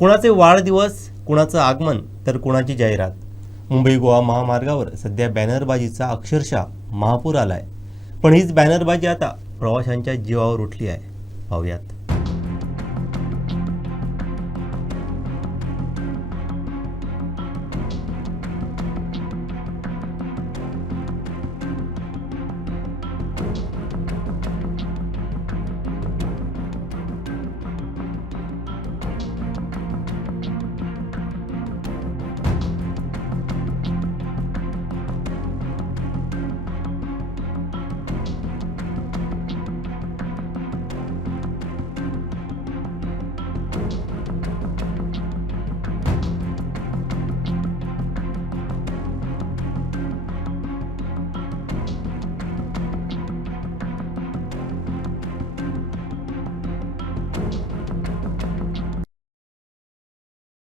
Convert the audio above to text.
कुणाचे वाढदिवस, कुणाचं आगमन तर कुणाची जाहिरात. मुंबई गोवा महामार्गावर सध्या बॅनरबाजीचा अक्षरशः महापूर आलाय. पण हीच बॅनरबाजी आता प्रवाशांच्या जीवावर उठली आहे. पाहूयात.